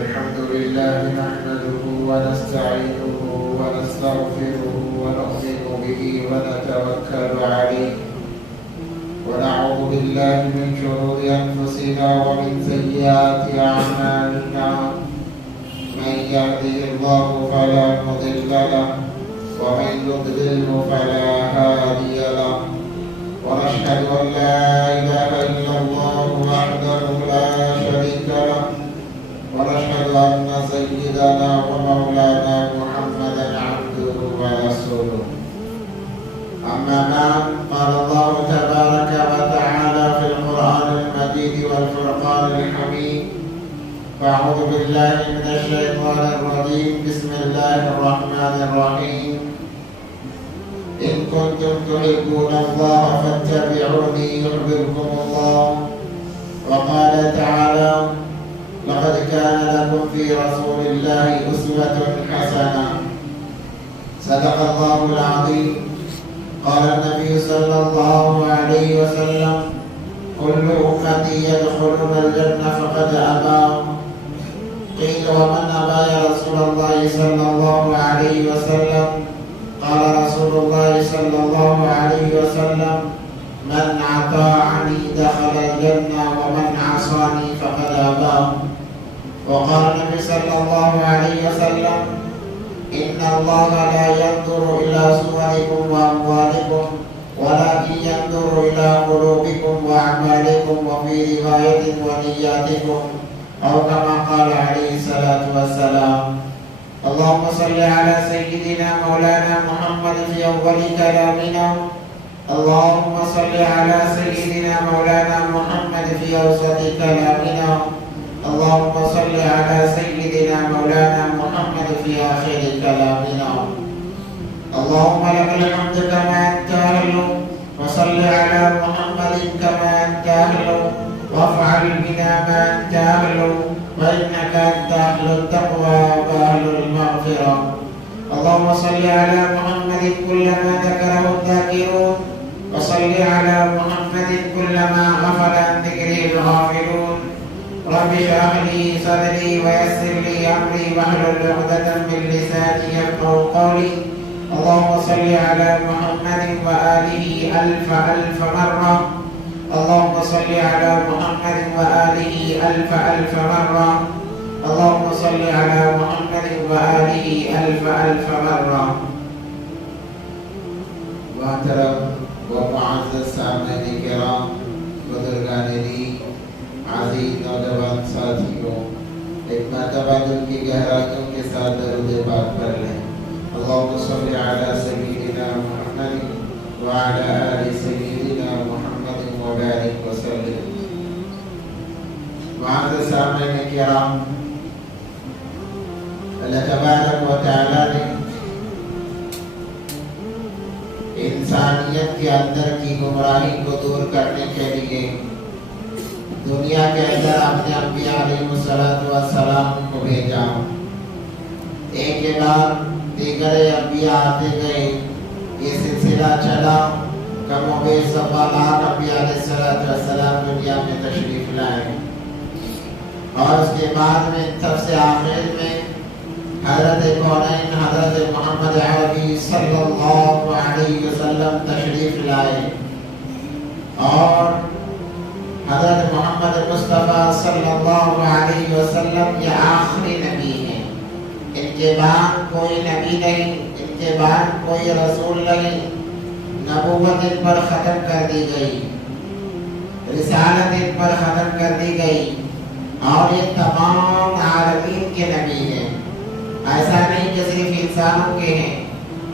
الحمد لله نحمده ونستعينه ونستغفره ونؤمن به ونتوكل عليه ونعوذ بالله من شرور أنفسنا ومن سيئات أعمالنا من يهده الله فلا مضل له ومن يضلل فلا هادي له ونشهد أن لا إله إلا الله وحده لا شريك له ونشهد أن سيدنا ومولانا محمدا عبده ورسوله أما بعد قال الله تبارك وتعالى في القرآن المجيد والفرقان الحميد فأعوذ بالله من الشيطان الرجيم بسم الله الرحمن الرحيم إن كنتم تحبون الله فاتبعوني يحببكم الله وقال تعالى لقد كان لكم في رسول الله أسوة حسنة صدق الله العظيم قال النبي صلى الله عليه وسلم كل أمتي يدخلون الجنة فقد أبى قيل ومن أبى يا رسول الله صلى الله عليه وسلم قال رسول الله صلى الله عليه وسلم من أطاعني دخل الجنة ومن عصاني فقد أبى وقال النبي صلى الله عليه وسلم إن الله لا ينظر إلى صوركم وأموالكم ولكن ينظر إلى قلوبكم وأعمالكم وفي رواية ونياتكم أو كما قال عليه الصلاة والسلام اللهم صل على سيدنا مولانا محمد في أول كلامنا اللهم صل على سيدنا مولانا محمد في أوسط كلامنا اللهم صل على سيدنا مولانا محمد في آخر كلامنا اللهم لك الحمد كما أنت أهل وصل على محمد كما أنت أهل وافعل بنا ما أنت أهل وإنك أنت أهل التقوى وأهل المغفرة اللهم صل على محمد كلما ذكره الذاكرون وصل على محمد كلما غفل عن ذكره الغافلون رب اشرح لي صدري ويسر لي أمري واحلل عقدة من لساني يفقهوا قولي اللهم صل على محمد وآله ألف مرة اللهم صل على محمد وآله ألف مرة اللهم صل على محمد وآله ألف مرة محترم ومعزز سامعین کرام بزرگان دین عزیز نوجوان ساتھیوں ایک مرتبہ دل کی گہرائیوں کے ساتھ درود پاک پڑھ لیں اللهم صل على سيدنا محمد وعلى آل سيدنا محمد وبارك وسلم معزز سامعین کرام اللہ تبارک و تعالی نے انسانیت کے اندر کی گمراہی کو دور کرنے کے لیے دنیا کے اندر اپنے انبیاء علیہ السلام کو بھیجا ایک کے بعد دیگر انبیاء آتے گئے یہ سلسلہ چلا کم و بیش 1.25 لاکھ انبیاء علیہ السلام دنیا میں تشریف لائے اور اس کے بعد میں سب سے آخر میں حضرت کونین حضرت محمد عربی صلی اللہ علیہ وسلم تشریف لائے اور حضرت محمد مصطفیٰ صلی اللہ علیہ وسلم یہ آخری نبی ہیں ان کے بعد کوئی نبی نہیں ان کے بعد کوئی رسول نہیں نبوت ان پر ختم کر دی گئی رسالت ان پر ختم کر دی گئی اور یہ تمام عالمین کے نبی ہیں ایسا نہیں کہ صرف انسانوں کے ہیں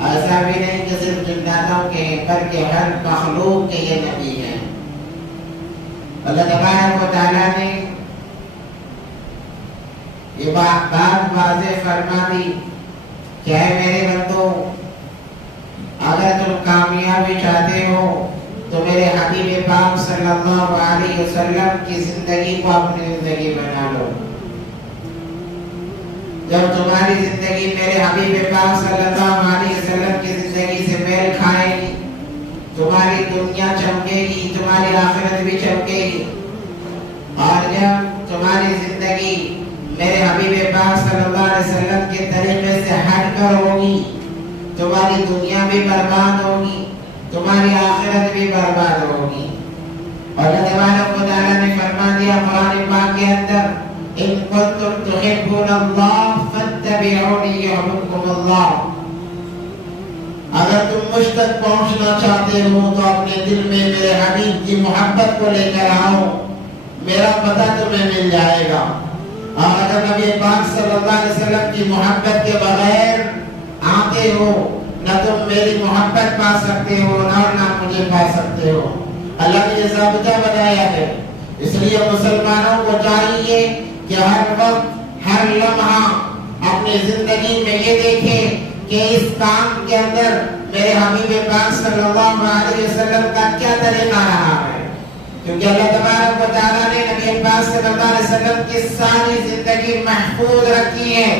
ایسا بھی نہیں کہ صرف جناتوں کے ہیں بلکہ ہر مخلوق کے یہ نبی ہیں اللہ تبارک و تعالیٰ نے یہ بات واضح فرما دی کہ اے میرے بندو اگر تم کامیابی چاہتے ہو تو میرے حبیب پاک صلی اللہ علیہ وسلم کی زندگی کو اپنی زندگی بنا لو جب تمہاری زندگی میرے حبیب پاک صلی اللہ علیہ وسلم کی زندگی سے میل کھائے گی تمہاری دنیا چمکے گی تمہاری آخرت بھی چمکے گی اور جب تمہاری زندگی میرے حبیب پاک صلی اللہ علیہ وسلم کے طریقے سے ہٹ کر ہوگی، تمہاری دنیا بھی برباد ہوگی، تمہاری آخرت بھی برباد ہوگی۔ اور اللہ تبارک و تعالیٰ نے فرما دیا قرآن پاک کے اندر ان کنتم تحبون اللہ فاتبعونی یحببکم اللہ۔ اگر تم مجھ تک پہنچنا چاہتے ہو تو اپنے دل میں میرے حبیب کی محبت کو لے کر آؤ، میرا پتہ تمہیں مل جائے گا۔ اور اگر نبی پاک صلی اللہ علیہ وسلم کی محبت کے بغیر آتے ہو نہ تم میری محبت پا سکتے ہو نہ مجھے پا سکتے ہو۔ اللہ نے یہ ضابطہ بنایا ہے، اس لیے مسلمانوں کو چاہیے کہ ہر وقت ہر لمحہ اپنی زندگی میں یہ دیکھیں کہ اس کام کے اندر میرے حبیب پاک صلی اللہ علیہ وسلم کا کیا طریقہ رہا ہے، کیونکہ اللہ تبارک و تعالیٰ نے نبی پاک صلی اللہ علیہ وسلم کی ساری زندگی محفوظ رکھی ہے۔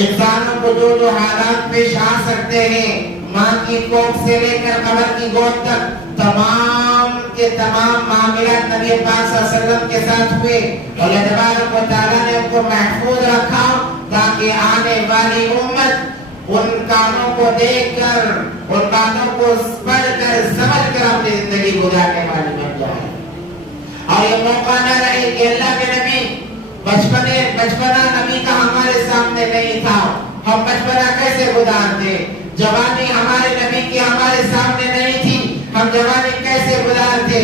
انسانوں کو جو جو حالات پیش آ سکتے ہیں، ماں کی کوکھ سے لے کر قبر کی گود تک، تمام کے تمام معاملات نبی پاک صلی اللہ علیہ وسلم کے ساتھ ہوئے۔ اللہ تبارک و تعالیٰ نے ان کو محفوظ رکھا تاکہ آنے والی امت ان کاموں کو دیکھ کر، ان باتوں کو پڑھ کر سمجھ کر اپنی زندگی گزارنے والی بن جائے۔ اور یہ موقع نہ رہے کہ اللہ کے نبی بچپنا نبی کا ہمارے سامنے نہیں تھا، ہم بچپنا کیسے گزارتے، جوانی ہمارے نبی کی ہمارے سامنے نہیں تھی، ہم جوانی کیسے گزارتے،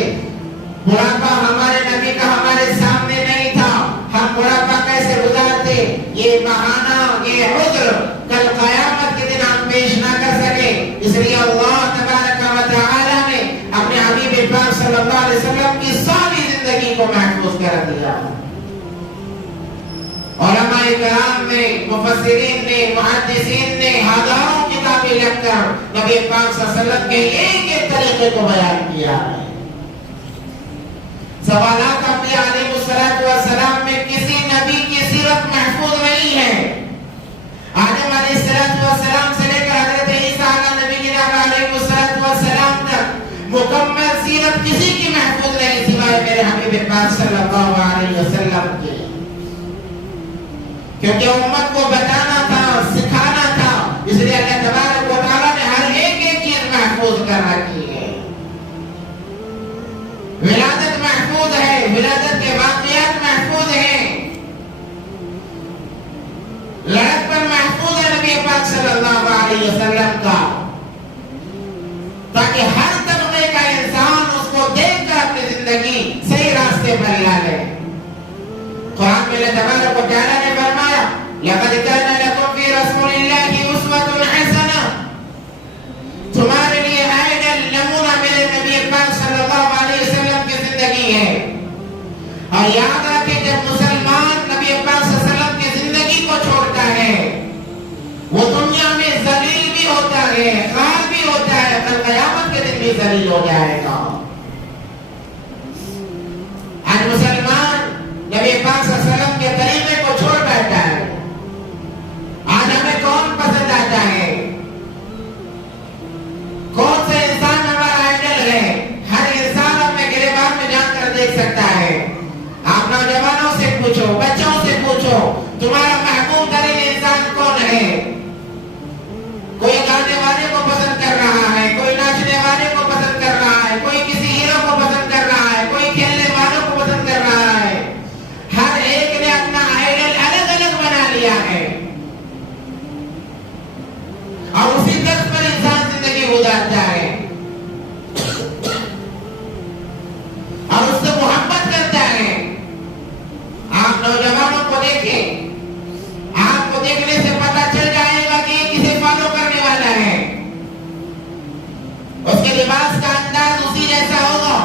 بڑھاپا ہمارے نبی کا ہمارے سامنے نہیں تھا، ہم بڑھاپا کیسے گزارتے۔ یہ بہانہ، یہ عذر کل قیامت کے دن ہم پیش نہ کر سکے، اس لیے اللہ تبارک و تعالی نے اپنے حبیب پاک صلی اللہ علیہ وسلم کی ساری زندگی کو محفوظ کر دیا۔ علماء کرام نے، مفسرین نے، محدثین نے ہزاروں کتابیں لکھ کر نبی پاک صلی اللہ علیہ وسلم کے ایک ایک طریقے کو بیان کیا ہے۔ سوالات انبیاء علیہ السلام میں کسی نبی کی سیرت محفوظ نہیں ہے۔ آدم علیہ السلام سے لے کر حضرت عیسیٰ نبی علیہ السلام تک مکمل سیرت کسی کی محفوظ نہیں سوائے میرے حبیب پاک صلی اللہ علیہ وسلم کی، کیونکہ امت کو بتانا تھا، سکھانا تھا، اس لیے اللہ تبارک و تعالیٰ نے ہر ایک ایک چیز محفوظ کر رکھی ہے۔ ولادت محفوظ ہے، ولادت کے واقعات محفوظ ہیں، لڑکپن محفوظ ہے نبی پاک صلی اللہ علیہ وسلم کا، تاکہ ہر طبقے کا انسان اس کو دیکھ کر اپنی زندگی صحیح راستے پر لا لے۔ قرآن میں اللہ تبارک و تعالیٰ نے فرمایا لَقَدْ كَانَ لَكُمْ فِي رَسُولِ اللَّهِ أُسْوَةٌ حَسَنَةٌ، تمہارے لیے آئیڈل نمونہ میرے نبی پاک صلی اللہ علیہ وسلم کی زندگی ہے۔ اور یاد رکھیں جب مسلمان نبی پاک صلی اللہ علیہ وسلم کی زندگی کو چھوڑتا ہے وہ دنیا میں ذلیل بھی ہوتا ہے، خار بھی ہوتا ہے، کل قیامت کے دن بھی ذلیل ہو جائے گا۔ آج مسلمان نبی پاک صلی اللہ علیہ وسلم کے طریقے کو چھوڑ بیٹھا ہے۔ آج ہمیں کون پسند آتا ہے، کون سے انسان ہمارا آئیڈل ہے، ہر انسان اپنے گریبان میں جا کر دیکھ سکتا ہے۔ آپ نوجوانوں سے پوچھو، بچوں سے پوچھو، تمہارا محبوب ترین انسان کون ہے؟ کوئی گانے والے کو پسند کر رہا ہے، کوئی ناچنے والے کو پسند کر رہا ہے، کوئی کسی ہیرو کو پسند کر رہا ہے، کوئی کھیلنے والوں کو پسند کر رہا ہے۔ ہر ایک نے اپنا آئیڈل الگ الگ بنا لیا ہے، اور اسی طرز پر انسان زندگی گزارتا ہے اور اس سے محبت کرتا ہے۔ آپ نوجوانوں کو دیکھیں، آپ کو دیکھنے سے پتہ چل جائے گا کہ یہ کسے فالو کرنے والا ہے، اس کے لباس کا انداز اسی جیسا ہوگا۔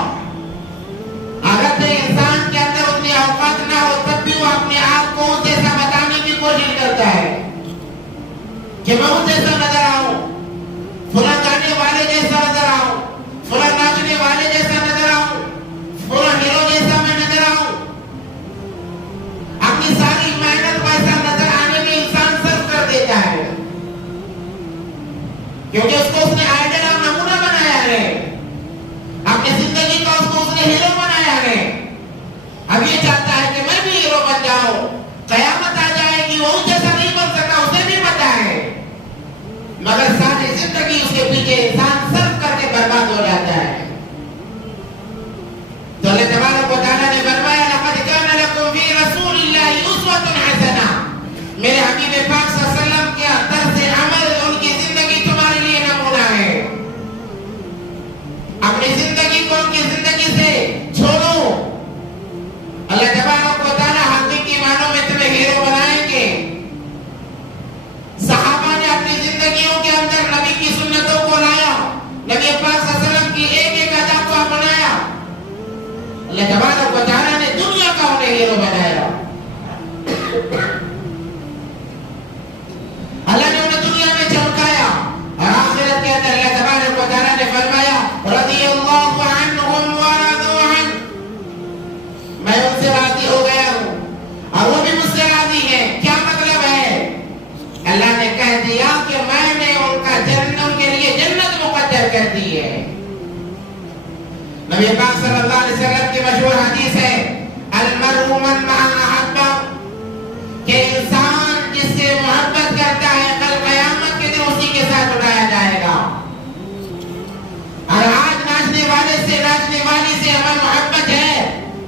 اگر تو انسان کے اندر اتنی اوقات نہ ہو تب بھی وہ اپنے آپ کو اس جیسا بتانے کی کوشش کرتا ہے کہ میں اس جیسا نظر آؤں، فلاں گانے والے جیسا نظر آؤں، فلاں ناچنے والے جیسا نظر آؤں، فلاں ہیرو جیسا میں نظر آؤں۔ اپنی ساری محنت کو ایسا نظر آنے میں انسان صرف کر دیتا ہے، کیونکہ اس کو اس نے آئیڈل اور نمونہ بنایا ہے، اپنی زندگی کا اس کو اس نے ہیرو بنایا ہے۔ نبی پاک صلی اللہ علیہ وسلم کی ایک ایک ادا کو اپنایا. اللہ تبارک و تعالیٰ نے دنیا کا انہیں ہیرو بنایا. اللہ نے انہیں دنیا میں چمکایا اور آخرت کے اندر اللہ تبارک و تعالیٰ نے فرمایا رضی اللہ عنہم ورضوا عنہ، میں ان سے راضی ہو گیا ہوں اور وہ بھی مجھ سے راضی ہیں. کیا مطلب ہے؟ اللہ نے کہہ دیا کہ میں نے ان کا جنت کے لیے جنت مقدر کر دی ہے. نبی پاک صلی اللہ علیہ وسلم کی مشہور حدیث ہے المرء من احب، کہ انسان جس سے محبت کرتا ہے کل قیامت کے دن اسی کے ساتھ اٹھایا جائے گا. اور آج ناچنے والے سے ناچنے والی سے ہمیں محبت ہے،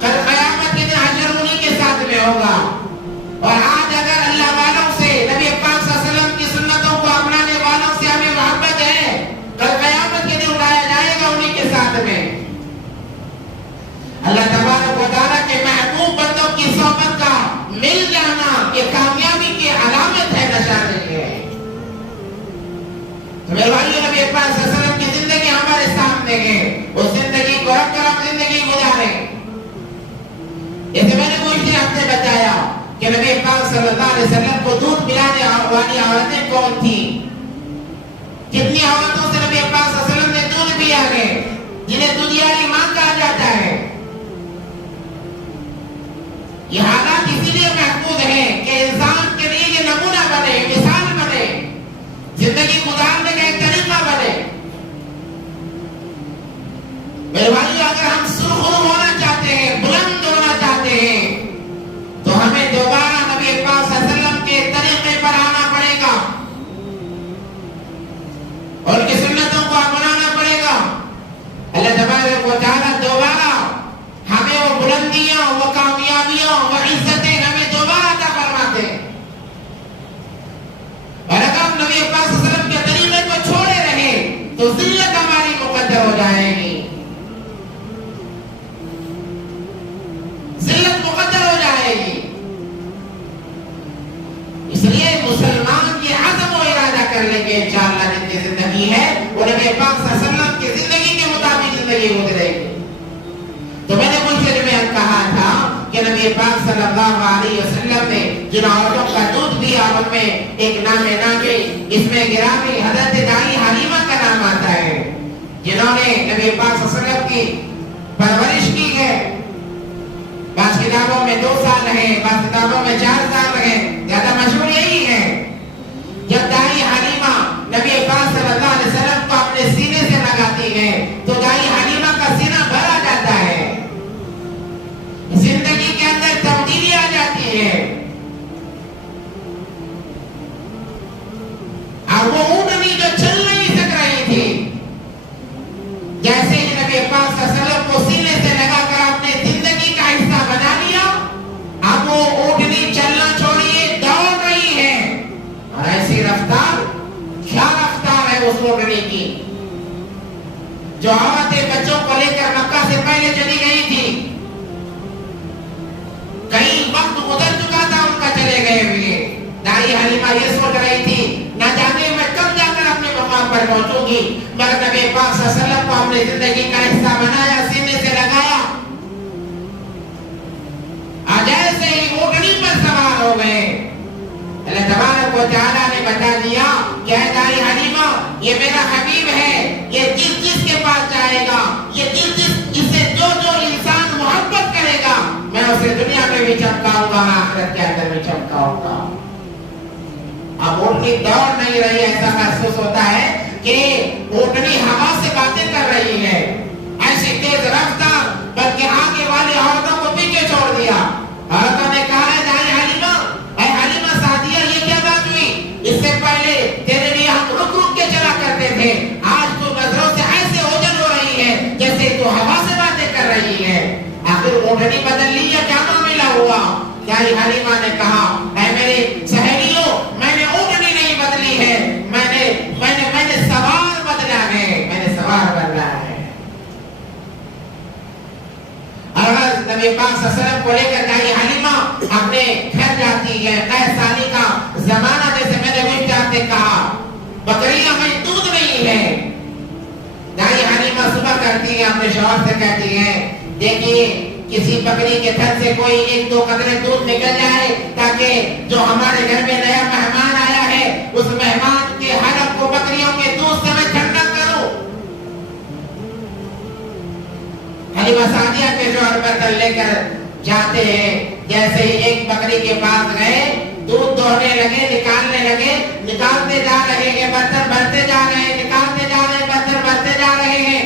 کل قیامت کے دن حشر انہی کے ساتھ میں ہوگا. اور آج اگر اللہ والوں سے نبی پاک صلی اللہ علیہ وسلم کی سنتوں کو اپنانے والوں سے ہمیں محبت ہے، کل قیامت کے دن اٹھایا جائے گا انہی کے ساتھ میں. اللہ تبارک و تعالیٰ کے محبوب بندوں کی صحبت کا مل جانا یہ کامیابی کی علامت ہے، نشانی ہے. تو میرے بھائیو، نبی پاک صلی اللہ علیہ وسلم کی زندگی ہمارے سامنے ہے، اس زندگی کو رکھ کر ہم زندگی گزاریں. جیسے میں نے گزشتہ ہفتے بتایا کہ نبی پاک صلی اللہ علیہ وسلم کو دودھ پلانے والی عورتیں کون تھیں؟ کتنی عورتوں سے نبی پاک صلی اللہ علیہ وسلم نے دودھ پیا ہے جنہیں دودھیاری ماں کہا جاتا ہے. یہ حالات اسی لیے محفوظ ہیں کہ انسان کے لیے یہ نمونہ بنے، مثال بنے، زندگی گزارنے کا ایک طریقہ بنے. میرے بھائیو، اگر ہم سرخرو ہونا چاہتے ہیں، بلند ہونا چاہتے ہیں، تو ہمیں دوبارہ نبی پاک صلی اللہ علیہ وسلم کے طریقے پر آنا پڑے گا، اور کی سنتوں کو اپنانا پڑے گا. اللہ تبارک و تعالیٰ دوبارہ ہمیں وہ بلندیاں، وہ کامیابیاں، وہ عزتیں ہمیں دوبارہ عطا فرماتے ہیں. اور اگر ہم نبی پاک صلی اللہ علیہ وسلم کے طریقے کو چھوڑے رہے تو ذلت ہماری مقدر ہو جائے گی، ذلت مقدر ہو جائے گی. اس لیے مسلمان یہ عزم و ارادہ کر لیں گے انشاءاللہ جن کی زندگی ہے وہ نبی پاک صلی اللہ علیہ وسلم کی زندگی کے مطابق زندگی گزرے گی. تو میں نے مجھ سے کہا تھا کہ نبی پاک صلی اللہ علیہ وسلم نے جن عورتوں کا دودھ دیا ان میں ایک نام نامی اس میں گرامی حضرت دائی حلیمہ کا نام آتا ہے، جنہوں نے نبی پاک صلی اللہ علیہ وسلم کی پرورش کی ہے. بعض کتابوں میں 2 سال ہیں، بعض کتابوں میں 4 سال ہیں، زیادہ مشہور یہی ہے. جب دائی حلیمہ نبی پاک صلی اللہ علیہ وسلم کو اپنے سینے سے لگاتی ہے تو دائی حلیمہ کا سینہ بھرا جاتا ہے، زندگی کے اندر تبدیلی آ جاتی ہے. اور وہ اونٹنی جو چل نہیں سک رہی تھی، جیسے ہی نبی پاک صلی اللہ علیہ وسلم کو سینے سے لگا کر اپنے زندگی کا حصہ بنا لیا، اب وہ اونٹنی چلنا چھوڑیے دوڑ رہی ہے. اور ایسی رفتار، کیا رفتار ہے اس اونٹنی کی، جو عورتیں بچوں کو لے کر مکہ سے پہلے چلی گئی تھی. کئی وقت گزر چکا تھا ان کا چلے گئے ہوئے. دائی حلیمہ یہ سوچ رہی تھی نہ جانے میں کب جا کر اپنے مقام پر پہنچوں گی، مگر نبی پاک صلی اللہ علیہ وسلم کو اپنے زندگی کا حصہ بنایا، سینے سے لگایا. جیسے ہی اونٹنی پر سوار ہو گئے، اللہ تبارک و تعالیٰ نے بتا دیا کہ اے دائی حلیمہ، یہ میرا حبیب ہے، یہ جس کے پاس جائے گا، یہ جس سے جو انسان محبت کرے گا، میں اسے دنیا میں بھی چمکاؤں گا، آخرت کے اندر بھی چمکاؤں گا. اب اونٹنی دوڑ نہیں رہی، ایسا محسوس ہوتا ہے کہ اونٹنی ہوا سے باتیں کر رہی ہے، ایسی تیز رفتار، بلکہ آگے والی عورتوں کو پیچھے چھوڑ دیا. عورتوں نے کہا ہے دائی حلیمہ، اے حلیمہ سعدیہ، یہ کیا بات ہوئی؟ اس سے پہلے تیرے لیے ہم رک رک کے چلا کرتے تھے، آج تو نظروں سے ایسے اوجھل ہو رہی ہے جیسے تو ہوا سے باتیں کر رہی ہے. آخر اونٹنی بدل لی یا کیا معاملہ ہوا؟ دائی حلیمہ نے کہا اے میری سہیلیوں، میں نے اونٹنی نہیں بدلی ہے، میں نے سوار بدلا ہے، میں نے سوار بدلا ہے. نبی پاک صلی اللہ علیہ وسلم کو لے کر دائی حلیمہ اپنے گھر جاتی ہے. 9 سال کا زمانہ، جیسے میں نے بھی جاتے کہا، بکریاں میں دودھ نہیں ہے. کرتی ہیں، اپنے شوہر سے کہتی ہیں دیکھیے کسی بکری کے تھن سے کوئی 1-2 قطرے دودھ نکل جائے تاکہ جو ہمارے گھر میں نیا مہمان آیا ہے اس مہمان کے حلق کو بکریوں کے دودھ سے میں ٹھنڈا کروں۔ حلیمہ سعدیہ کے شوہر برتن لے کر جاتے ہیں، جیسے ہی ایک بکری کے پاس گئے دودھ دوہنے لگے، نکالنے لگے، نکالتے جا رہے ہیں، برتن بھرتے جا رہے ہیں، نکالتے جا رہے ہیں، برتن بھرتے جا رہے ہیں۔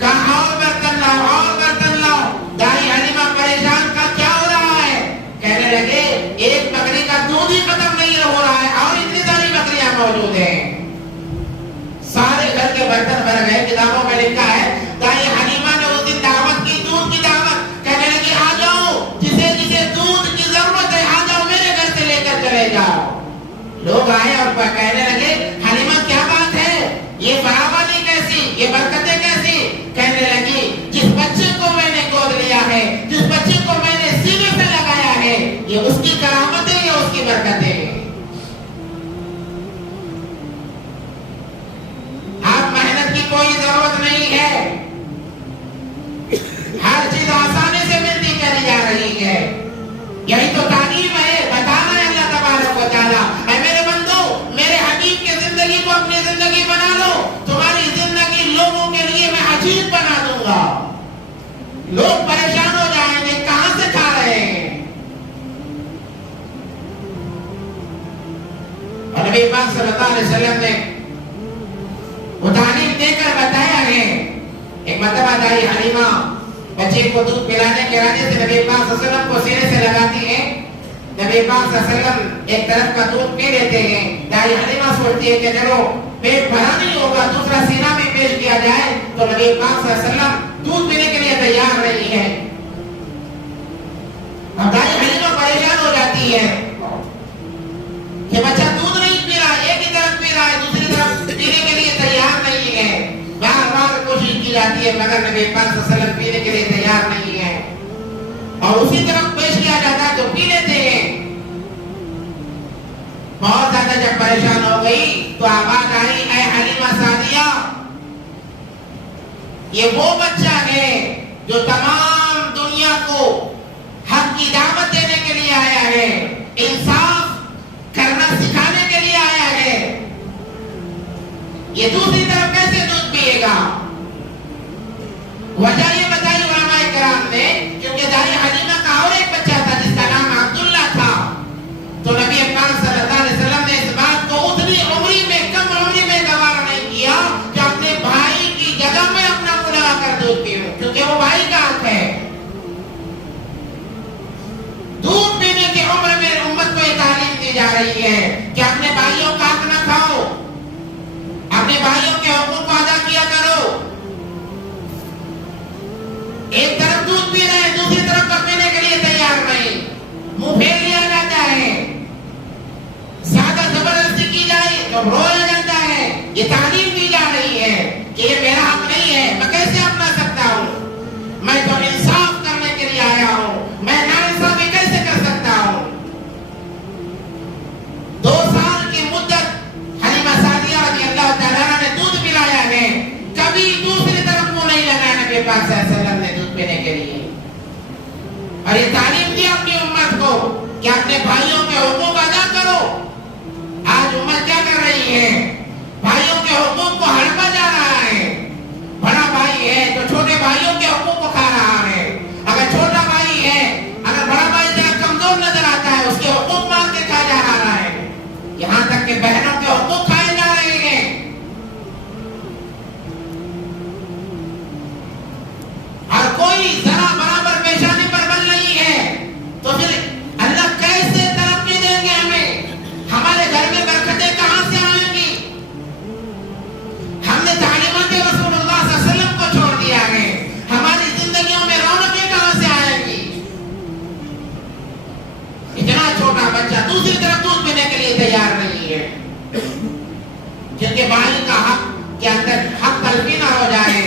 کہا اور برتن لاؤ، اور برتن لاؤ۔ دائی حلیمہ پریشان کا کیا ہو رہا ہے؟ کہنے لگے ایک بکری کا دودھ ہی ختم نہیں ہو رہا ہے اور اتنی ساری بکریاں موجود ہیں۔ سارے گھر کے برتن بھر گئے، کتابوں میں لکھا ہے دائی حلیمہ نے اس دن دعوت کی، دودھ کی دعوت، کہنے لگی آ جاؤ، جسے جسے دودھ کی ضرورت ہے آ جاؤ، میرے گھر سے لے کر چلے جاؤ۔ لوگ آئے اور کہنے لگے حلیمہ کیا بات ہے، یہ فراوانی کیسی، یہ برکتیں کیسی؟ کہنے لگی جس بچے کو میں نے گود لیا ہے، جس بچے کو میں نے سینے سے لگایا ہے، یہ اس کی کرامت ہے، یہ اس کی برکت ہے۔ آپ محنت کی کوئی ضرورت نہیں ہے، ہر چیز آسانی سے ملتی چلی جا رہی ہے۔ یہی تو تعلیم ہے، بتانا ہے اللہ تبارک و تعالیٰ اے میرے بندو میرے حبیب کی زندگی کو اپنی زندگی بنا لو، تمہاری زندگی لوگوں کے لیے میں عجیب بنا دوں گا۔ لوگ پریشان ہو جائیں گے کہاں سے کھا رہے ہیں۔ اور نبی پاک صلی اللہ علیہ وسلم نے وہ تعلیم دے کر بتایا ہے۔ ایک مرتبہ دائی حلیمہ بچے کو دودھ پلانے کے ارادے سے نبی پاک صلی اللہ علیہ وسلم کو سینے سے لگاتی ہیں۔ نبی پاک صلی اللہ علیہ وسلم ایک طرف کا دودھ پی لیتے ہیں، دائی حلیمہ سوچتی ہے کہ چلو پیٹ بھرا نہیں ہوگا، دوسرا سینہ بھی پیش کیا جائے، تو نبی پاک صلی اللہ علیہ وسلم دودھ پینے کے لیے تیار نہیں ہے۔ اب دائی حلیمہ پریشان ہو جاتی ہے کہ بچہ دودھ نہیں پی رہا، ایک ہی طرف پی رہا ہے، دوسری طرف پینے کے لیے تیار نہیں ہے۔ بار بار کوشش کی جاتی ہے مگر نبی پاک صلی اللہ علیہ وسلم پینے کے لیے تیار نہیں ہے، اور اسی طرف پیش کیا جاتا ہے تو پی لیتے ہیں۔ بہت زیادہ جب پریشان ہو گئی تو آواز آئی اے حلیمہ سعدیہ، یہ وہ بچہ ہے جو تمام دنیا کو حق کی دعوت دینے کے لیے آیا ہے، انصاف کرنا سکھانے کے لیے آیا ہے، یہ دوسری طرف کیسے دودھ پیے گا؟ وجہ یہ بتائی علماء کرام نے کیونکہ دائی حلیمہ کا اور ایک بچہ تھا جس کا نام عبداللہ تھا، تو نبی پاک صلی اللہ علیہ وسلم نے اس بات کو اتنی عمری میں کم عمری میں گوارا نہیں کیا کہ اپنے بھائی کی جگہ میں اپنا منہ لگا کر دودھ پیوں، کیونکہ وہ بھائی کا حق ہے۔ دودھ پینے کی عمر میں امت کو یہ تعلیم دی جا رہی ہے کہ اپنے بھائیوں کا حق نہ کھاؤ، اپنے بھائیوں کے حقوق کو ادا کیا کرو۔ ایک طرف دودھ پی رہے ہیں، دوسری طرف کا پینے کے لیے تیار نہیں، منہ پھیر لیا جاتا ہے، زیادہ زبردستی کی جائے تو رویا جاتا ہے۔ یہ تعلیم دی جا رہی ہے کہ یہ میرا حق نہیں ہے، میں کیسے اپنا سکتا ہوں، میں تو انصاف کرنے کے لیے آیا ہوں، میں ناانصافی کیسے کر سکتا ہوں۔ 2 سال کی مدت حلیمہ سعدیہ رضی اللہ تعالیٰ عنہ نے دودھ پلایا ہے، کبھی دوسری طرف منہ نہیں لگایا نبی پاک صلی اللہ علیہ وسلم نے دودھ پینے کے لیے۔ اور یہ تعلیم دی اپنی امت کو کہ اپنے بھائیوں کے حقوق ادا کرو۔ آج امت کیا کر رہی ہے؟ بھائیوں کے حقوق کو ہڑپا جا رہا ہے۔ بڑا بھائی ہے تو چھوٹے بھائیوں کے حقوق کو کھا رہا ہے، اگر چھوٹا بھائی ہے، اگر بڑا بھائی ذرا کمزور نظر آتا ہے اس کے حقوق مار کے کھا جا رہا ہے، یہاں تک کہ بہنوں کے حقوق کھائے جا رہے ہیں۔ اور کوئی ذرا برابر پیشانی پر بل نہیں ہے تو پھر اللہ کیسے ترقی دیں گے ہمیں؟ ہمارے گھر میں برکتیں کہاں سے آئیں گی؟ ہم نے تعلیمات رسول اللہ صلی اللہ علیہ وسلم کو چھوڑ دیا ہے، ہماری زندگیوں میں رونقیں کہاں سے آئیں گی؟ اتنا چھوٹا بچہ دوسری طرف دودھ پینے کے لیے تیار نہیں ہے، کیونکہ بھائی کا حق کے اندر حق تلفی نہ ہو جائے۔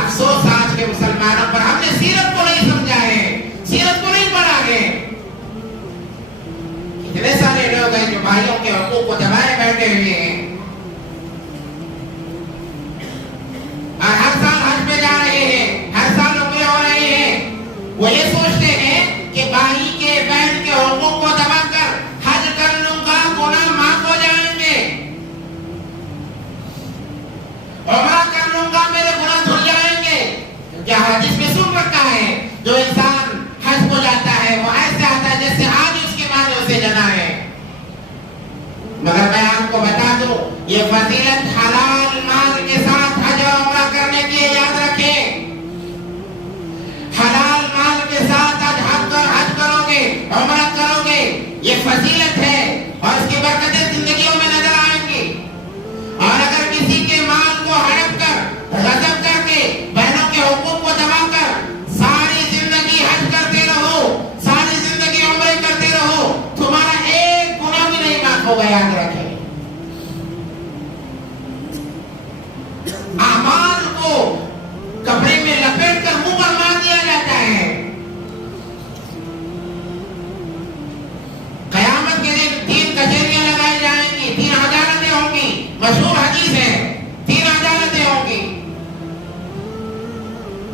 افسوس آج کے مسلمانوں پر، ہم نے سیرت کو نہیں سمجھا ہے، سیرت کو نہیں پڑھا ہے۔ اتنے سارے لوگ ہیں جو بھائیوں کے حقوق کو دبائے بیٹھے ہوئے ہیں۔ وہ یہ سوچتے ہیں کہ بھائی کے بہن کے حقوق کو دبا کر حج کر لوں گا گناہ معاف ہو جائیں گے، عمرہ کر لوں گا میرے گناہ دھل جائیں گے. کیا حدیث میں سن رکھا ہے جو انسان حج کو جاتا ہے وہ ایسے آتا ہے جیسے آج اس کی ماں نے اسے جنا ہے. مگر میں آپ کو بتا دوں یہ فضیلت حلال مال کے ساتھ حج و عمرہ کرنے کی یاد رکھیں. حلال مال کے ساتھ حج کرو گے عمرہ کرو گے یہ فضیلت ہے اور اس کی برکتیں زندگیوں میں نظر آئیں گی. اور اگر کسی کے مال کو ہڑپ کر غصب کر کے بہنوں کے حقوق کو دبا کر ساری زندگی حج کرتے رہو ساری زندگی عمرے کرتے رہو تمہارا ایک گناہ بھی نہیں معاف ہوگا. یاد رکھیں اعمال کو کپڑے میں لپیٹ کر منہ پر مار دیا جاتا ہے. قیامت کے دن 3 کچہریاں لگائی جائیں گی 3 عدالتیں ہوں گی. مشہور حدیث ہے 3 عدالتیں ہوں گی.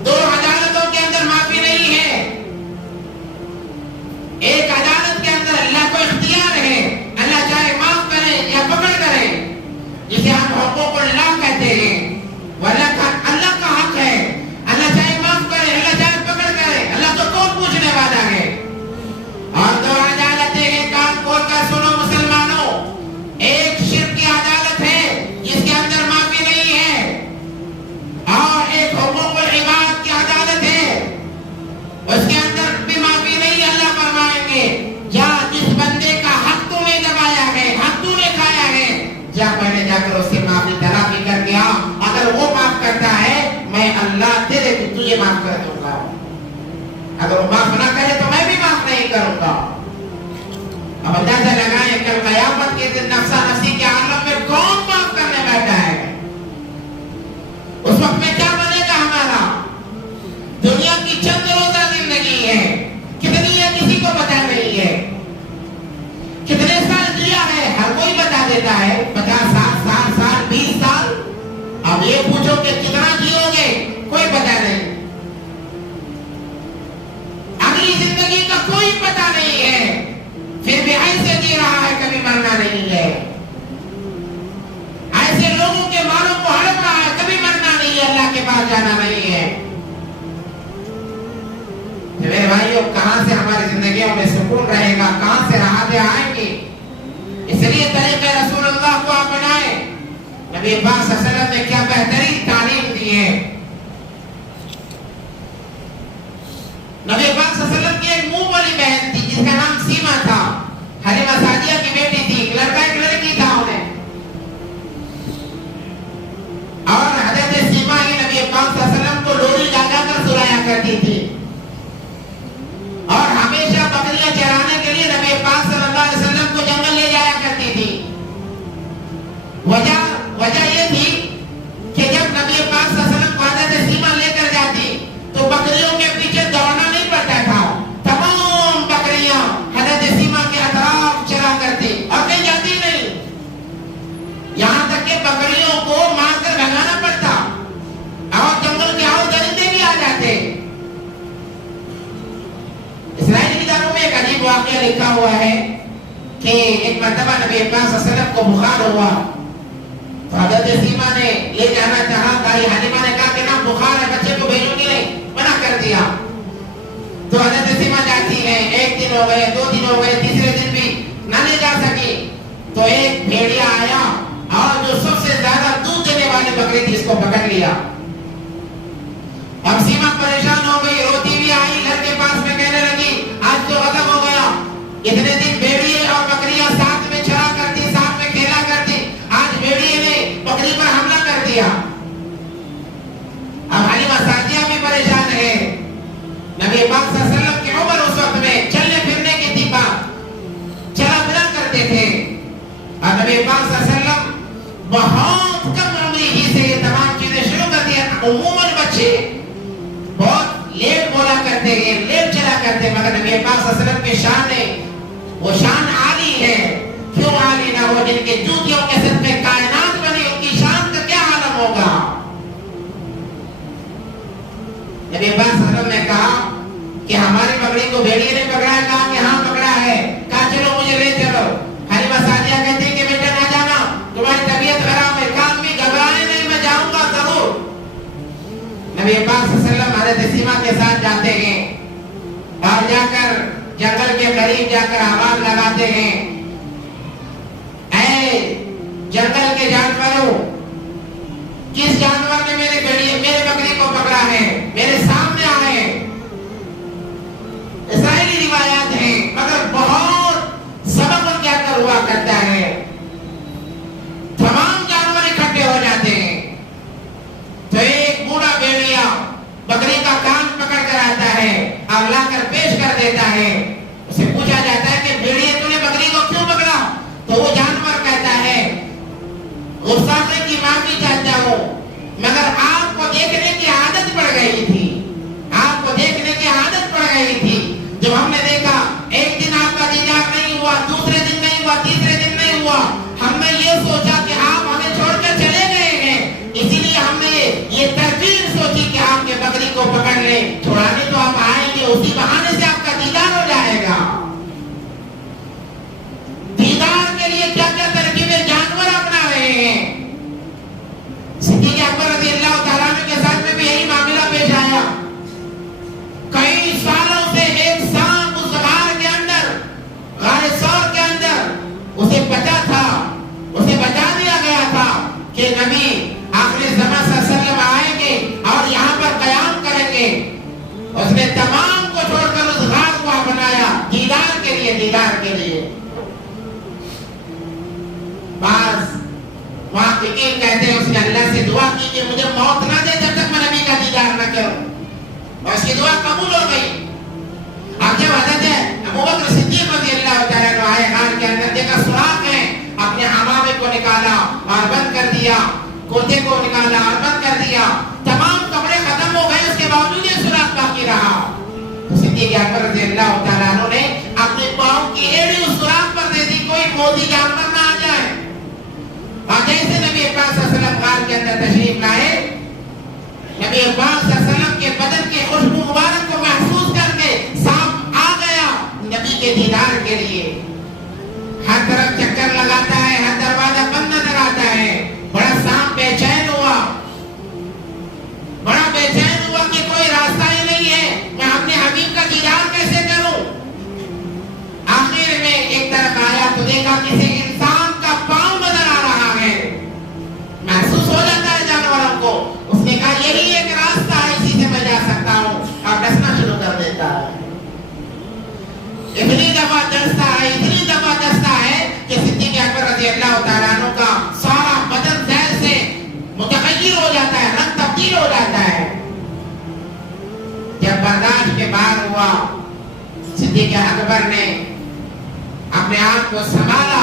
2 عدالتوں کے اندر معافی نہیں ہے. ایک عدالت کے اندر اللہ کو اختیار ہے اللہ چاہے معاف کرے یا پکڑ کرے جسے ہم حقوق اللہ کہتے ہیں. وہ اللہ کا حق ہے اللہ چاہے معاف کرے اللہ چاہے پکڑ کرے اللہ تو کون پوچھنے والا ہے. اور 2 عدالتیں ہیں کان کھول کر سنو مسلمانوں. ایک شرک کی عدالت ہے جس کے اندر معافی نہیں ہے اور ایک حقوق العباد کی عدالت ہے اس کے اندر بھی معافی نہیں. اللہ فرمائیں گے یا جس بندے کا حق تو نے دبایا ہے حق تو نے کھایا ہے جا پہلے جا کر اس سے معافی تلافی کر کے آ. اگر وہ معاف کرتا ہے میں اللہ تجھے معاف کر دوں گا. اگر وہ معاف نہ کرے تو میں بھی معاف نہیں کروں گا. اب اندازہ لگائیں کل قیامت کے دن نفسا نفسی کے عالم میں کون معاف کرنے بیٹھا ہے. اس وقت میں کیا بنے گا ہمارا. دنیا کی چند روزہ زندگی ہے کتنی ہے کسی کو پتا نہیں ہے. کتنے سال جیا ہے ہر کوئی بتا دیتا ہے 50 سال 60 سال 20 سال. اب یہ پوچھو کہ کتنا جیو گے کوئی پتا نہیں. اگلی زندگی کا کوئی پتا نہیں ہے پھر بھی ایسے جی رہا ہے کبھی مرنا نہیں ہے. ایسے لوگوں کے مالوں کو ہڑپ رہا ہے کبھی مرنا نہیں ہے اللہ کے پاس جانا نہیں ہے. میرے بھائیوں کہاں سے ہماری زندگیوں میں سکون رہے گا کہاں سے راحتیں آئیں گی. اس لیے طریقے رسول اللہ کو آپ بنائیں. نبی پاک صلی اللہ علیہ وسلم نے کیا بہترین تعلیم دی ہے. نبی پاک صلی اللہ علیہ وسلم کی ایک منہ والی بہن تھی جس کا نام سیما تھا. حلیمہ سعدیہ کی بیٹی تھی. ایک لڑکا ایک لڑکی تھا انہیں. اور حضرت سیما ہی نبی پاک صلی اللہ علیہ وسلم کو لوری لگا کر سلایا کرتی تھی اور ہمیشہ بکریاں چرانے کے لیے نبی پاک صلی اللہ علیہ وسلم کو جنگل لے جایا کرتی تھی. وجہ یہ تھی کہ جب نبی پاک صلی اللہ علیہ وسلم کو حضرت سیما لے کر جاتی تو بکریوں کے پیچھے دوڑنا نہیں پڑتا تھا. تمام بکریاں حضرت سیما کے اطراف چرا کرتی اور کہیں جاتی نہیں. یہاں تک کہ بکریوں کو مار کر بھگانا پڑتا اور جنگل کے اور درندے بھی آ جاتے. اسرائیلی کتابوں میں ایک عجیب واقعہ لکھا ہوا ہے کہ ایک مرتبہ نبی پاک صلی اللہ علیہ وسلم کو بخار ہوا تو حضرت سیما نے لے جانا چاہا. دائی حلیمہ نے کہا کہ نا بخار ہے بچے کو بھیجوں گی نہیں منع کر دیا. تو حضرت سیما جاتی ہے. 1 دن ہو گئے 2 دن ہو گئے تیسرے دن بھی نہ لے جا سکی. تو ایک بھیڑیا آیا اور جو سب سے زیادہ دودھ دینے والی بکری تھی اس کو پکڑ لیا. اب سیما پریشان ہو گئی روتی بھی آئی گھر کے پاس میں کہنے لگی آج تو ختم ہو گیا. اتنے دن بھیڑیے اور بکریاں ساتھ میں چرا کرتی ساتھ میں کھیلا کرتی آج بھیڑیے نے بکری پر حملہ کر دیا. اب حلیمہ سعدیہ بھی پریشان ہے. نبی پاک صلی اللہ علیہ وسلم کی عمر اس وقت میں چلنے پھرنے کی تھی بات چلا پھرا کرتے تھے اور نبی پاک صلی اللہ علیہ وسلم بہت کم عمری ہی سے یہ تمام چیزیں شروع کر دیا. عموماً بچے بہت لیٹ بولا کرتے ہیں لیٹ چلا کرتے مگر نبی پاک صلی اللہ علیہ وسلم کی شان ہے وہ شان عالی ہے. کیوں عالی نہ ہو جن کے جوتیوں کے صدقے کائنات بنی ان کی شان کا کیا عالم ہوگا. نبی پاک صلی اللہ علیہ وسلم نے کہا کہ ہماری بکری کو بھیڑیے نے پکڑا ہے؟ کہا کہ ہاں پکڑا ہے۔ کہا چلو مجھے لے چلو۔ حلیمہ سعدیہ کہتی ہیں کہ بیٹا نہ جانا، تمہاری طبیعت خراب ہے۔ کہا امی گھبرانے نہیں، میں جاؤں گا ضرور۔ نبی پاک صلی اللہ علیہ وسلم حضرت سیما کے ساتھ جاتے ہیں اور جا کر جنگل کے قریب جا کر آواز لگاتے ہیں، اے جنگل کے جانوروں، کس جانور نے میرے بکری کو پکڑا ہے؟ میرے سامنے آئے۔ اسرائیلی روایات ہیں مگر بہت سبق ان کے اندر ہوا کرتا ہے۔ تمام جانور اکٹھے ہو جاتے ہیں تو ایک بوڑھا بھیڑیا بکری کا کان پکڑ کر آتا ہے اور لا کر پیش کر دیتا ہے۔ اسے پوچھا جاتا ہے کہ بھیڑیے تو نے بکری کو کیوں پکڑا؟ تو وہ جانور کہتا ہے غصے کی معافی چاہتا ہوں مگر آپ کو دیکھنے کی عادت پڑ گئی تھی، آپ کو دیکھنے کی عادت پڑ گئی تھی۔ جب ہم نے دیکھا ایک دن آپ کا دیدار نہیں ہوا، دوسرے دن نہیں ہوا، تیسرے دن نہیں ہوا، ہم نے یہ سوچا کہ آپ ہمیں چھوڑ کر چلے گئے ہیں، اسی لیے ہم نے یہ ترتیب سوچی کہ آپ کے بکری کو پکڑ لیں، چھوڑانے تو آپ آئیں گے، اسی بہانے سے آپ کا دیدار ہو جائے گا۔ دیدار کے لیے کیا کیا ترکیبیں جانور اپنا رہے ہیں۔ صدیق اکبر رضی اللہ تعالیٰ عنہ کے ساتھ میں بھی یہی معاملہ پیش آیا۔ کئی سالوں سے ایک سانپ اس غار کے اندر، غار ثور کے اندر اسے بچا تھا، اسے بچا دیا گیا تھا کہ نبی آخر زمان صلی اللہ علیہ وسلم آئیں گے اور یہاں پر قیام کریں گے۔ اس نے تمام کو چھوڑ کر اس غار کو اپنایا دیدار کے لیے، دیدار کے لیے۔ بعض محققین کہتے ہیں اس نے اللہ سے دعا کی کہ مجھے موت نہ دے جب تک میں نبی کا دیدار نہ کروں، اور اس کی دعا قبول ہو گئی۔ اب جب حضرت ابوبکر صدیق رضی اللہ تعالیٰ عنہ آئے غار کے اندر، دیکھا سوراخ ہے، اپنے حمامے کو نکالا اور بند کر دیا، کوٹے کو نکالا اور بند کر دیا، تمام کپڑے ختم ہو گئے، اس کے باوجود یہ سوراخ باقی رہا۔ تو صدیق اکبر رضی اللہ تعالیٰ عنہ نے اپنے پاؤں کی ایڑی اس سوراخ پر دے دی، کوئی موذی جانور نہ آ جائے۔ اور جیسے نبی پاک صلی اللہ علیہ وسلم غار کے اندر تشریف لائے، نبی پاک صلی اللہ علیہ وسلم کے بدن کی خوشبو مبارک کو محسوس کر کے سانپ آ گیا نبی کے دیدار کے لیے۔ ہر طرف چکر لگاتا ہے، ہر دروازہ بند نظر آتا ہے۔ بڑا سانپ بے چین ہوا، بڑا بے چین ہوا کہ کوئی راستہ ہی نہیں ہے، میں اپنے حبیب کا دیدار کیسے کروں؟ آخر میں ایک طرف آیا تو دیکھا کسی انسان کا پاؤں نظر آ رہا ہے، محسوس ہو جاتا ہے جانوروں کو۔ اس نے کہا یہی ایک راستہ ہے، اسی سے میں جا سکتا ہوں، اور ڈسنا شروع کر دیتا ہے۔ اتنی دفعہ ڈستا ہے، اتنی دفعہ ڈستا ہے کہ صدیق اکبر رضی اللہ تعالیٰ عنہ کا سارا بدن زہر سے متغیر ہو جاتا ہے، رنگ تبدیل ہو جاتا ہے۔ جب برداشت کے باہر ہوا، صدیق اکبر نے اپنے آپ کو سنبھالا،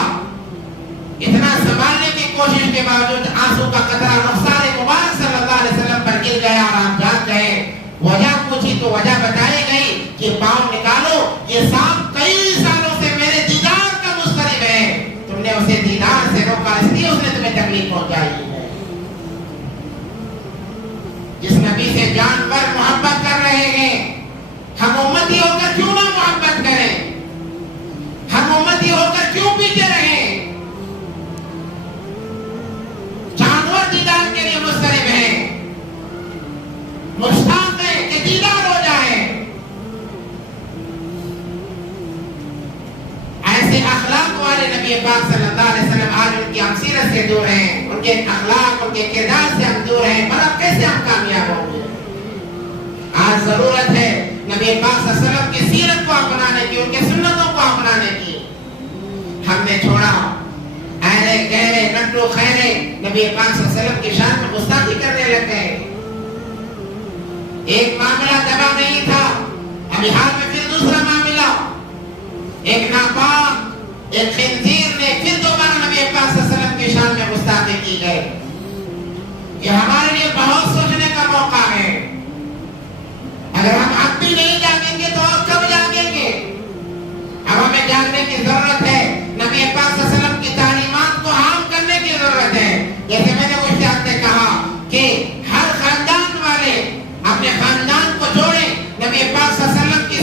اتنا سنبھالنے کی کوشش کے باوجود آنسو کا قطرہ رخسار مبارک صلی اللہ علیہ وسلم پر گر گیا اور آپ جاگ گئے۔ وجہ پوچھی تو وجہ بتائی گئی کہ پاؤں نکالو، یہ سانپ کئی سالوں سے میرے دیدار کا مستقب ہے، تم نے اسے دیدار سے روکا، اس لیے اس نے تمہیں تکلیف پہنچائی ہے۔ جس نبی سے جانور محبت کر رہے ہیں، ہم امتی ہو کر کیوں نہ محبت کریں؟ ہم امتی ہو کر کیوں پیچھے رہیں؟ جانور دیدار کے لیے مستقب ہیں، مشتاق ہیں کہ دیدار ہو جائے۔ ایسے اخلاق والے نبی پاک صلی اللہ علیہ وسلم آج ان کی ہم سیرت سے دور ہیں، ان کے اخلاق، ان کے کردار سے ہم دور ہیں، بھلا کیسے ہم کامیاب ہوں گے؟ آج ضرورت ہے نبی پاک صلی اللہ علیہ وسلم کی سیرت کو اپنانے کی، ان کے سنتوں کو اپنانے کی۔ ہم نے چھوڑا ایرے گہرے نٹو خیرے نبی پاک صلی اللہ علیہ وسلم کی شان میں گستاخی کرنے لگ گئے۔ ایک معاملہ دبا نہیں تھا، ابھی حال میں پھر دوسرا معاملہ، ایک ناپاک، ایک خنزیر نے پھر دوبارہ نبی پاک صلی اللہ علیہ وسلم کی شان میں گستاخی کی گئی۔ یہ ہمارے لیے بہت سوچنے کا موقع ہے۔ اگر ہم اب بھی نہیں جاگیں گے تو اور کب جاگیں گے؟ اب ہمیں جاگنے کی ضرورت ہے، نبی پاک صلی اللہ علیہ وسلم کی تعلیمات کو عام کرنے کی ضرورت ہے۔ جیسے میں نے اس وقت کہا کہ ہر خاندان والے اپنے خاندان کو جوڑیں، نبی پاک صلی اللہ علیہ وسلم کی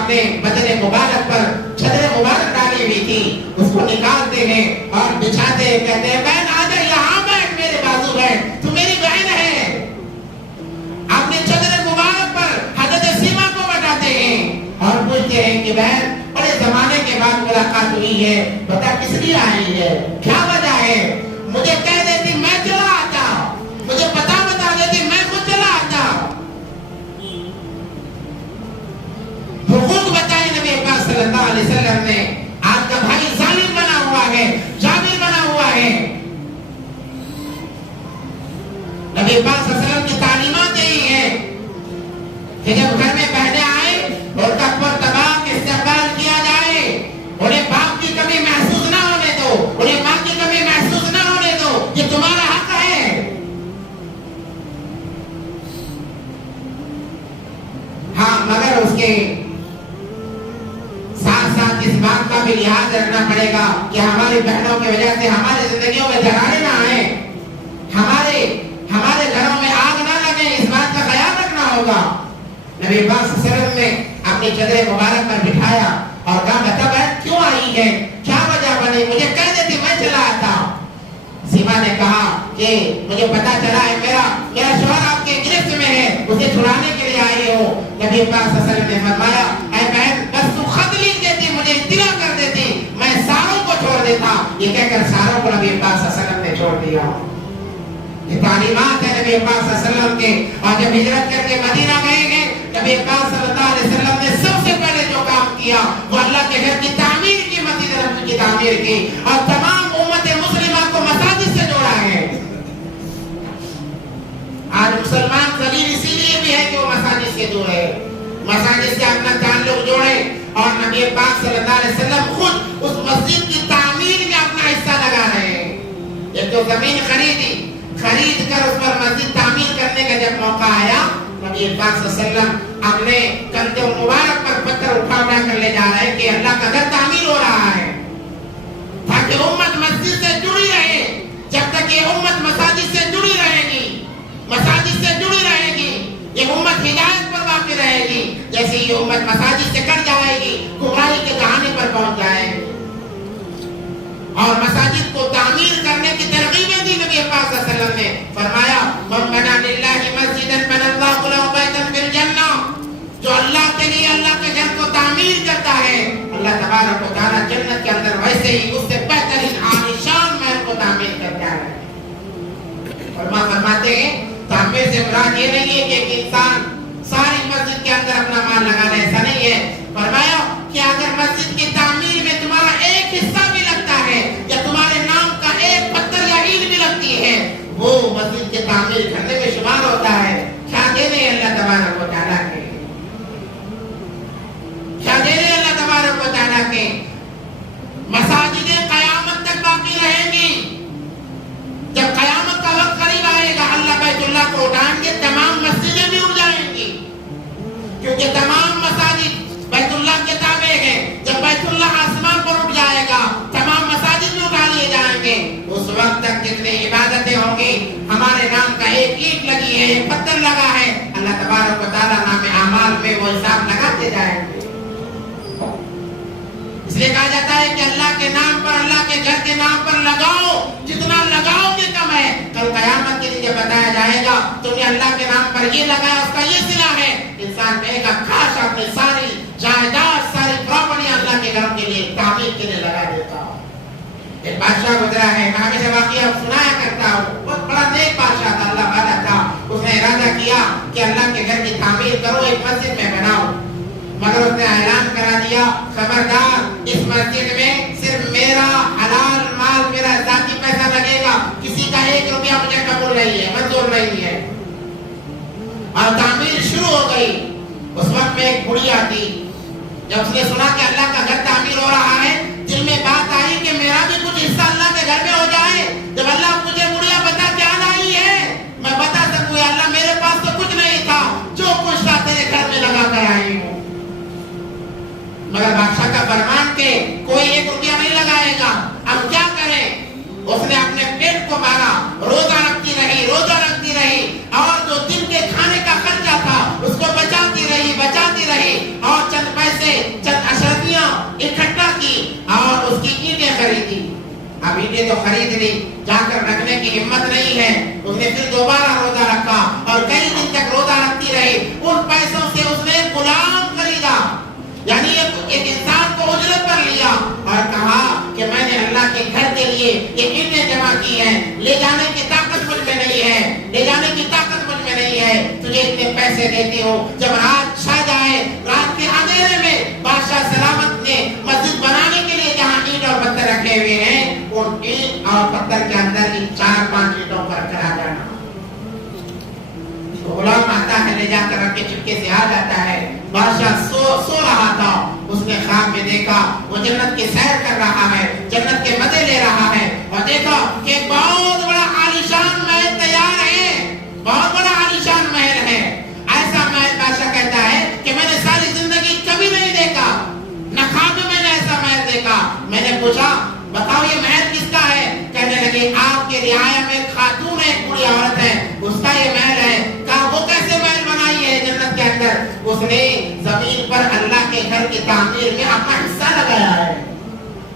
آپ نے بدن مبارک پر چادر مبارک ڈالی ہوئی تھی اس کو نکالتے ہیں اور بچھاتے ہیں، کہتے ہیں بہن آ جا یہاں بیٹھ، میرے بازو بیٹھ، تو میری بہن ہے۔ اپنے چادر مبارک پر حضرت سیما کو بٹاتے ہیں اور پوچھتے ہیں کہ بہن بڑے زمانے کے بعد ملاقات ہوئی ہے، بتا کس لیے آئی ہے، کیا وجہ ہے؟ مجھے کہہ دیتی میں چلا آتا، مجھے بتا دیتی میں خود چلا آتا۔ خود بتائے نبی پاک صلی اللہ علیہ وسلم نے، آپ کا بھائی ظالم بنا ہوا ہے، جابر بنا ہوا ہے۔ نبی پاک صلی اللہ علیہ وسلم کی تعلیمات یہی ہے کہ جب گھر میں بہنیں آئے اور کا پرتباہ استقبال کیا جائے، انہیں باپ کی کمی محسوس نہ ہونے دو، انہیں ماں کی کمی محسوس نہ ہونے دو، یہ تمہارا حق ہے۔ ہاں مگر اس کے ساتھ ساتھ اس بات کا بھی لحاظ رکھنا پڑے گا کہ ہماری بہنوں کی وجہ سے ہماری زندگیوں میں دراڑیں نہ آئیں، ہمارے گھروں میں آگ نہ لگے، اس بات کا خیال رکھنا ہوگا۔ نبی پاک صلی اللہ علیہ وسلم نے اپنی چادر مبارک پر بٹھایا اور کہا بتا بہن کیوں آئی ہے، کیا وجہ بنی، مجھے کہہ دیتی میں چلا آتا۔ سیما نے کہا کہ مجھے پتا چلا ہے میرا شوہر آپ کے گرفت میں ہے، اسے چھڑانے کے لیے آئے ہو۔ نبی پاک صلی اللہ علیہ وسلم نے فرمایا اے بہن بس تو خط لکھ دیتی، مجھے اطلاع کر دیتی، میں ساروں کو چھوڑ دیتا۔ یہ کہہ کر ساروں کو نبی پاک صلی اللہ علیہ وسلم نے چھوڑ دیا۔ یہ تعلیمات ہے نبی پاک صلی اللہ علیہ وسلم کے۔ اور جب ہجرت کر کے مدینہ گئے ہیں، نبی پاک صلی اللہ علیہ وسلم نے سب سے پہلے جو کام کیا وہ اللہ کے گھر کی تعمیر کی، مسجد نبوی کی تعمیر کی، اور تمام امت مسلمہ کو مساجد سے جوڑا ہے۔ آج مسلمان ذلیل اسی لیے بھی ہے کہ وہ مساجد سے جڑے، مساجد سے اپنا تعلق جوڑے، اور نبی پاک صلی اللہ علیہ وسلم خود اس مسجد کی تعمیر میں اپنا حصہ لگا رہے ہیں۔ ایک تو زمین خرید کر اس پر مسجد تعمیر کرنے کا جب موقع آیا، نبی پاک صلی اللہ علیہ وسلم اپنے کندھے مبارک پر پتھر اٹھا کر لے جا رہے ہیں کہ اللہ کا گھر تعمیر ہو رہا ہے، تاکہ امت مسجد سے جڑی رہے۔ جب تک یہ امت مساجد سے جڑی رہے گی، مساجد سے جڑی رہے گی، یہ امت ہدایت پر باقی رہے گی۔ جیسے یہ امت مساجد سے کٹ جائے گی، گمراہی کے دہانے پر پہنچ جائے گی۔ اور مساجد کو تعمیر کرنے کی ترغیبیں دی نبی پاک صلی اللہ علیہ وسلم نے۔ فرمایا من بنا للہ مسجدا بنى اللہ له بیتا فی الجنہ، جو اللہ کے لیے اللہ کے گھر کو تعمیر کرتا ہے، اللہ تبارک و تعالی جنت کے اندر ویسے ہی اس سے بہترین عالیشان محل کو تعمیر کرتا ہے۔ فرماتے ہیں تعمیر سے مراد یہ نہیں ہے کہ ایک انسان ساری مسجد کے اندر اپنا مال لگا لے، ایسا نہیں ہے۔ فرمایا کہ اگر مسجد کی تعمیر میں تمہارا ایک حصہ بھی لگتا ہے، یا تمہارے نام کا ایک پتھر یا اینٹ بھی لگتی ہے، وہ مسجد کے تعمیر کرنے میں شمار ہوتا ہے۔ کیا دے رہے اللہ تبارک و تعالیٰ کے، کیا دے رہے اللہ تبارک و تعالیٰ کے۔ مساجدیں قیامت تک باقی رہیں گی۔ جب قیامت کا وقت قریب آئے گا، اللہ بیت اللہ کو اٹھائیں گے، تمام مسجدیں بھی اٹھ جائیں گی، کیونکہ تمام مساجد بیت اللہ کے تابع ہیں۔ جب بیت اللہ آسمان پر اٹھ جائے گا، تمام مساجد میں اٹھا لیے جائیں گے۔ اس وقت تک جتنی عبادتیں ہوں گی، ہمارے نام کا ایک اینٹ لگی ہے، ایک پتھر لگا ہے، اللہ تبارک و تعالیٰ نام اعمال میں وہ حساب لگاتے جائیں گے۔ اس لیے کہا جاتا ہے کہ اللہ کے نام پر، اللہ کے گھر کے نام پر لگاؤ، جتنا لگاؤ گے کم ہے۔ کل قیامت کے لیے جب بتایا جائے گا تو نے اللہ کے نام پر یہ لگایا، اس کا یہ صلہ ہے، انسان کہے گا کاش اپنی ساری جائیداد، ساری پراپرٹی اللہ کے گھر کے لیے تعمیر کے لیے لگا دیتا ہوں۔ ایک بادشاہ گزرا ہے، میں ہمیشہ واقعہ سنایا کرتا ہوں، بہت بڑا نیک بادشاہ تھا، اللہ والا تھا۔ اس نے ارادہ کیا کہ اللہ کے گھر کی تعمیر کرو، ایک مسجد میں بناؤ، مگر اس نے اعلان کرا دیا خبردار اس مسجد میں صرف میرا حلال مال، میرا ذاتی پیسہ لگے گا، کسی کا 1 روپیہ مجھے قبول نہیں ہے، منظور نہیں ہے۔ اور تعمیر شروع ہو گئی۔ اس وقت میں ایک بڑھیا تھی، جب اس نے سنا کہ اللہ کا گھر تعمیر ہو رہا ہے، دل میں بات آئی کہ میرا بھی کچھ حصہ اللہ کے گھر میں ہو جائے۔ جب اللہ مجھے بڑھیا بتا کیا لائی ہے، میں بتا سکوں یا اللہ میرے پاس تو کچھ نہیں تھا، جو کچھ تھا تیرے گھر میں لگا کر آئی ہوں۔ مگر بادشاہ کا فرمان کہ کوئی 1 روپیہ نہیں لگائے گا۔ اب کیا کریں؟ اس نے اپنے پیٹ کو مارا، روزہ رکھتی رہی، اور جو دن کے کھانے کا خرچہ تھا اس کو بچاتی رہی، اور چند پیسے تو خرید لی، جا کر رکھنے کی ہمت نہیں ہے، اس نے پھر دوبارہ روزہ رکھا اور کئی دن تک روزہ رکھتی رہی، ان پیسوں سے اس نے غلام خریدا، یعنی ایک انسان کو اجرت پر لیا اور کہا کہ میں نے اللہ کے گھر کے لیے یہ اینٹیں جمع کی ہیں، لے جانے کی طاقت مجھ میں نہیں ہے، لے جانے کی طاقت مجھ میں نہیں ہے، تجھے اتنے پیسے دیتی ہوں، جب رات چھا جائے، رات کے اندھیرے میں بادشاہ سلامت نے مسجد بنانے کے لیے جہاں اینٹ اور پتھر رکھے ہوئے ہیں، ان اینٹ اور پتھر کے اندر ان 4-5 اینٹوں پر چلا جانا۔ غلام آتا ہے، لے جا کر رکھ کے چپکے سے آ جاتا ہے، بادشاہ سو رہا تھا، اس نے خواب میں دیکھا وہ جنت کی سیر کر رہا ہے، جنت کے مزے لے رہا ہے، اور دیکھا کہ بہت بڑا عالیشان محل تیار ہے، بہت بڑا عالیشان محل ہے، ایسا محل بادشاہ کہتا ہے کہ میں نے ساری زندگی کبھی نہیں دیکھا، نہ خواب میں میں نے ایسا محل دیکھا۔ میں نے پوچھا بتاؤ یہ محل کس کا ہے؟ کہنے لگے آپ کے رعایا میں خاتون ایک بوڑھی عورت ہے، اس کا یہ محل ہے۔ کہا وہ کیسے محل بنائی ہے جنت کے اندر؟ اس نے زمین پر اللہ کے گھر کی تعمیر میں اپنا حصہ لگایا ہے۔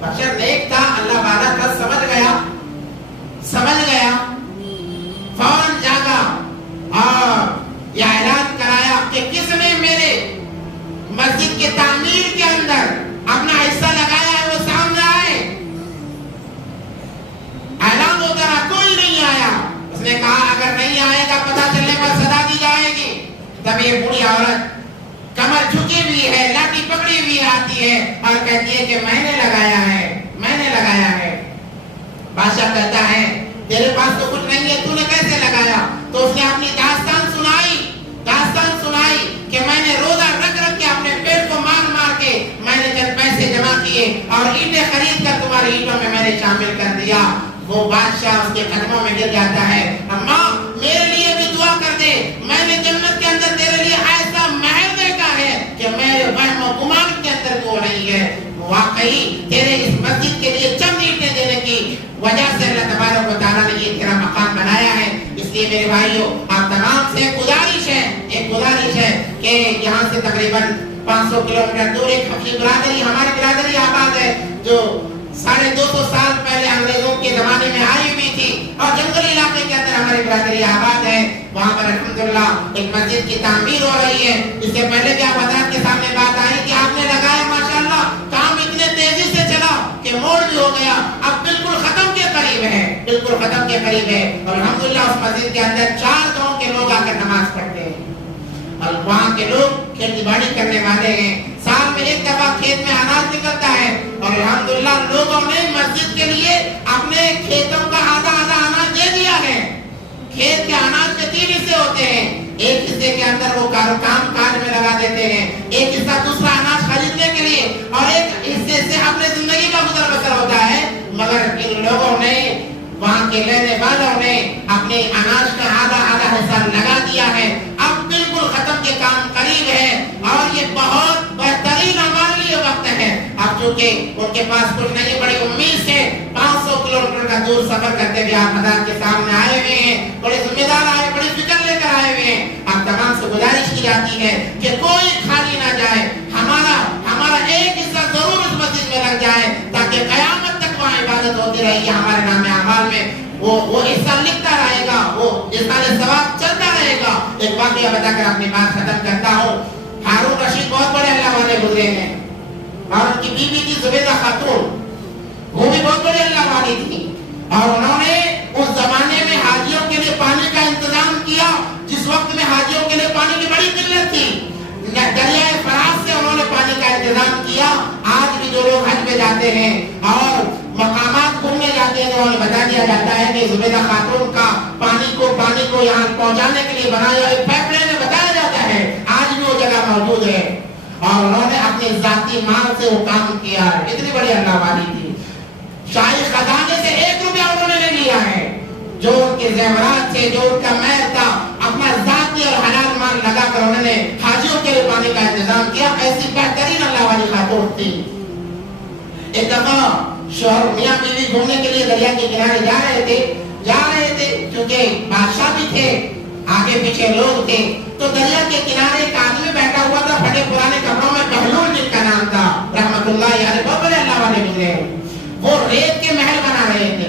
بشر نیک تھا، اللہ والا تھا، سمجھ گیا، فوراً جاگا اور یہ اعلان کرایا کہ کس نے میرے مسجد کی تعمیر کے اندر اپنا حصہ لگایا ہے وہ سامنے آئے۔ اعلان ہوتا رہا، کوئی نہیں آیا۔ اس نے کہا اگر نہیں آئے گا پتہ چلنے پر سزا دی جائے گی۔ تب یہ بوڑھی عورت کمر جھکی ہوئی ہے، لاٹھی پکڑی ہوئی آتی ہے اور کہتی ہے کہ میں نے لگایا ہے، میں نے لگایا ہے۔ بادشاہ کہتا ہے تیرے پاس تو کچھ نہیں ہے، تو نے کیسے لگایا؟ تو اس نے اپنی داستان سنائی کہ میں نے روزہ رکھ کے اپنے پیٹ کو مار کے میں نے چند پیسے جمع کیے اور اینٹیں خرید کر تمہاری اینٹوں میں نے شامل کر دیا۔ وہ بادشاہ اس کے قدموں میں گر جاتا ہے، اماں میرے لیے بھی دعا کر دے، میں نے جنت کے اندر تیرے لیے ایسا محل دیکھا ہے کہ میرے وہم و گمان کے اندر وہ نہیں ہے۔ واقعی تیرے اس مسجد کے لیے چند اینٹیں دینے کی وجہ سے اللہ تبارک و تعالیٰ نے یہ تیرا مقام بنایا ہے۔ اس لیے میرے بھائیوں آپ تمام سے ایک گزارش ہے کہ یہاں سے تقریباً 500 کلومیٹر دور ایک حبشی برادری، ہماری برادری آباد ہے، جو 250 سال پہلے انگریزوں کے زمانے میں آئی ہوئی تھی اور جنگلی علاقے کے اندر ہماری برادری آباد ہے۔ وہاں پر الحمدللہ ایک مسجد کی تعمیر ہو رہی ہے۔ اس سے پہلے بھی آپ حضرات کے سامنے بات آئی کہ آپ نے لگایا، ماشاءاللہ کام اتنے تیزی سے چلا کہ موڑ بھی ہو گیا، اب بالکل ختم کے قریب ہے، اور الحمدللہ اس مسجد کے اندر 4 گاؤں کے لوگ آ کر نماز پڑھتے ہیں اور وہاں کے لوگ کھیتی باڑی کرنے والے ہیں۔ سال میں ایک دفعہ کھیت میں اناج نکلتا ہے اور الحمدللہ لوگوں نے مسجد کے لیے اپنے کھیتوں کا آدھا اناج دے دیا ہے۔ کھیت کے اناج کے 3 حصے ہوتے ہیں، ایک حصے کے اندر وہ کام کاج میں لگا دیتے ہیں، ایک حصہ دوسرا اناج خریدنے کے لیے، اور ایک حصے سے اپنے زندگی کا گزر بسر ہوتا ہے۔ مگر ان لوگوں نے، وہاں کے لینے والوں نے اپنے اناج کا آدھا حصہ لگا دیا ہے۔ اب بالکل ختم کے کام قریب ہے اور یہ بہت بہترین ہمارے لیے وقت ہے۔ اب چونکہ ان کے پاس کچھ نہیں، بڑی امید سے 500 کلومیٹر کا دور سفر کرتے ہوئے آپ حضرات کے سامنے آئے ہوئے ہیں، بڑے ذمہ دار آئے، بڑی فکر لے کر آئے ہوئے ہیں۔ آپ تمام سے گزارش کی جاتی ہے کہ کوئی خالی نہ جائے، ہمارا ایک حصہ ضرور اس مسجد میں لگ جائے تاکہ قیامت تک وہاں عبادت ہوتی رہے گی، ہمارے نام اعمال میں وہ حصہ لکھتا رہے گا، وہ احسان ثواب چلتا رہے گا۔ ایک واقعہ بتا کر اپنی بات ختم کرتا ہوں۔ ہارون رشید بہت بڑے اللہ والے گزرے ہیں اور ان کی بیوی تھی زبیدہ خاتون، وہ بھی بہت بڑے اللہ والی تھی، اور انہوں نے اس زمانے میں حاجیوں کے لیے پانی کا انتظام کیا جس وقت میں حاجیوں کے لیے پانی کی بڑی قلت تھی۔ دریائے فرات سے انہوں نے پانی کا انتظام کیا۔ آج بھی جو لوگ حج پہ جاتے ہیں اور مقامات گھومنے جاتے ہیں تو انہیں بتا دیا جاتا ہے کہ زبیدہ خاتون کا پانی کو یہاں پہنچانے کے لیے بنایا ایک پھیپڑے میں بتایا جاتا ہے، آج بھی وہ جگہ موجود ہے، اور انہوں نے اپنے ذاتی مال سے وہ کام کیا ہے۔ اتنی بڑی اللہ والی تھی، شاہی خزانے سے 1 روپیہ انہوں نے لے لیا ہے، جو ان کے زیورات تھے، جو ان کا مال تھا، اپنا ذاتی اور حلال مال لگا کر انہوں نے حاجیوں کے لیے پانی کا انتظام کیا۔ ایسی بہترین اللہ والی خاتون تھی۔ ایک دفعہ شوہر میاں بیوی گھومنے کے لیے دریا کے کنارے جا رہے تھے کیونکہ بادشاہ بھی تھے، آگے پیچھے لوگ تھے، تو دریا کے کنارے ایک آدمی بیٹھا ہوا تھا پھٹے پرانے کپڑوں میں، بہلول جن کا نام تھا، رحمت اللہ علیہ، بہت بڑے اللہ والے گزرے۔ وہ ریت کے محل بنا رہے تھے،